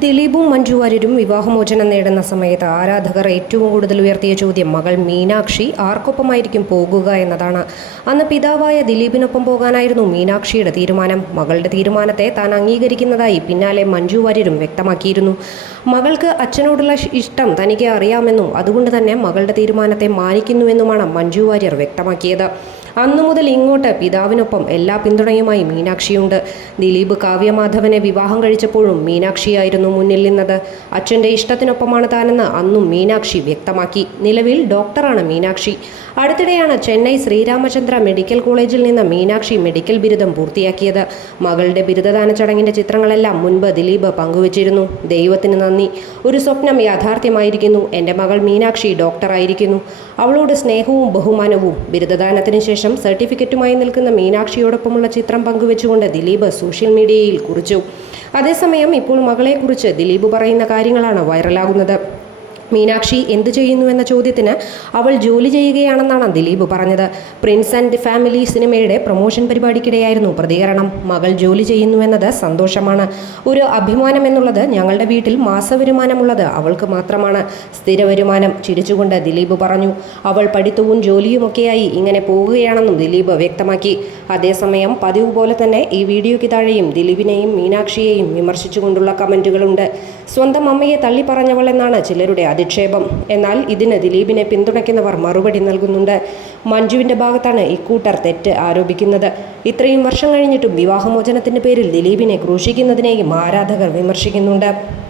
ദിലീപും മഞ്ജു വാര്യരും വിവാഹമോചനം നേടുന്ന സമയത്ത് ആരാധകർ ഏറ്റവും കൂടുതൽ ഉയർത്തിയ ചോദ്യം മകൾ മീനാക്ഷി ആർക്കൊപ്പമായിരിക്കും പോകുക എന്നതാണ്. അന്ന് പിതാവായ ദിലീപിനൊപ്പം പോകാനായിരുന്നു മീനാക്ഷിയുടെ തീരുമാനം. മകളുടെ തീരുമാനത്തെ താൻ അംഗീകരിക്കുന്നതായി പിന്നാലെ മഞ്ജു വാര്യരും വ്യക്തമാക്കിയിരുന്നു. മകൾക്ക് അച്ഛനോടുള്ള ഇഷ്ടം തനിക്ക് അറിയാമെന്നും അതുകൊണ്ട് തന്നെ മകളുടെ തീരുമാനത്തെ മാനിക്കുന്നുവെന്നുമാണ് മഞ്ജു വാര്യർ വ്യക്തമാക്കിയത്. അന്നു മുതൽ ഇങ്ങോട്ട് പിതാവിനൊപ്പം എല്ലാ പിന്തുണയുമായി മീനാക്ഷിയുണ്ട്. ദിലീപ് കാവ്യമാധവനെ വിവാഹം കഴിച്ചപ്പോഴും മീനാക്ഷിയായിരുന്നു മുന്നിൽ നിന്നത്. അച്ഛന്റെ ഇഷ്ടത്തിനൊപ്പമാണ് താനെന്ന് അന്നും മീനാക്ഷി വ്യക്തമാക്കി. നിലവിൽ ഡോക്ടറാണ് മീനാക്ഷി. അടുത്തിടെയാണ് ചെന്നൈ ശ്രീരാമചന്ദ്ര മെഡിക്കൽ കോളേജിൽ നിന്ന് മീനാക്ഷി മെഡിക്കൽ ബിരുദം പൂർത്തിയാക്കിയത്. മകളുടെ ബിരുദദാന ചടങ്ങിന്റെ ചിത്രങ്ങളെല്ലാം മുൻപ് ദിലീപ് പങ്കുവച്ചിരുന്നു. ദൈവത്തിന് നന്ദി. ഒരു സ്വപ്നം യാഥാർത്ഥ്യമായിരിക്കുന്നു. എന്റെ മകൾ മീനാക്ഷി ഡോക്ടറായിരിക്കുന്നു. അവളോട് സ്നേഹവും ബഹുമാനവും ബിരുദദാനത്തിന് ശേഷം സർട്ടിഫിക്കറ്റുമായി നിൽക്കുന്ന മീനാക്ഷിയോടൊപ്പമുള്ള ചിത്രം പങ്കുവെച്ചുകൊണ്ട് ദിലീപ് സോഷ്യൽ മീഡിയയിൽ കുറിച്ചു. അതേസമയം ഇപ്പോൾ മകളെക്കുറിച്ച് ദിലീപ് പറയുന്ന കാര്യങ്ങളാണ് വൈറലാകുന്നത്. മീനാക്ഷി എന്തു ചെയ്യുന്നു എന്ന ചോദ്യത്തിന് അവൾ ജോലി ചെയ്യുകയാണെന്നാണ് ദിലീപ് പറഞ്ഞത്. പ്രിൻസ് ആൻഡ് ഫാമിലി സിനിമയുടെ പ്രൊമോഷൻ പരിപാടിക്കിടെയായിരുന്നു പ്രതികരണം. മകൾ ജോലി ചെയ്യുന്നുവെന്നത് സന്തോഷമാണ്. ഒരു അഭിമാനം എന്നുള്ളത് ഞങ്ങളുടെ വീട്ടിൽ മാസവരുമാനമുള്ളത് അവൾക്ക് മാത്രമാണ്. സ്ഥിര വരുമാനം ചിരിച്ചുകൊണ്ട് ദിലീപ് പറഞ്ഞു അവൾ പഠിത്തവും ജോലിയുമൊക്കെയായി ഇങ്ങനെ പോവുകയാണെന്നും ദിലീപ് വ്യക്തമാക്കി. അതേസമയം പതിവ് പോലെ തന്നെ ഈ വീഡിയോയ്ക്ക് താഴെയും ദിലീപിനെയും മീനാക്ഷിയെയും വിമർശിച്ചുകൊണ്ടുള്ള കമന്റുകളുണ്ട്. സ്വന്തം അമ്മയെ തള്ളിപ്പറഞ്ഞവൾ എന്നാണ് ചിലരുടെ അധിക്ഷേപം എന്നാൽ ഇതിന് ദിലീപിനെ പിന്തുണയ്ക്കുന്നവർ മറുപടി നൽകുന്നുണ്ട്. മഞ്ജുവിന്റെ ഭാഗത്താണ് ഇക്കൂട്ടർ തെറ്റ് ആരോപിക്കുന്നത്. ഇത്രയും വർഷം കഴിഞ്ഞിട്ടും വിവാഹമോചനത്തിന്റെ പേരിൽ ദിലീപിനെ ക്രൂശിക്കുന്നതിനെയും ആരാധകർ വിമർശിക്കുന്നുണ്ട്.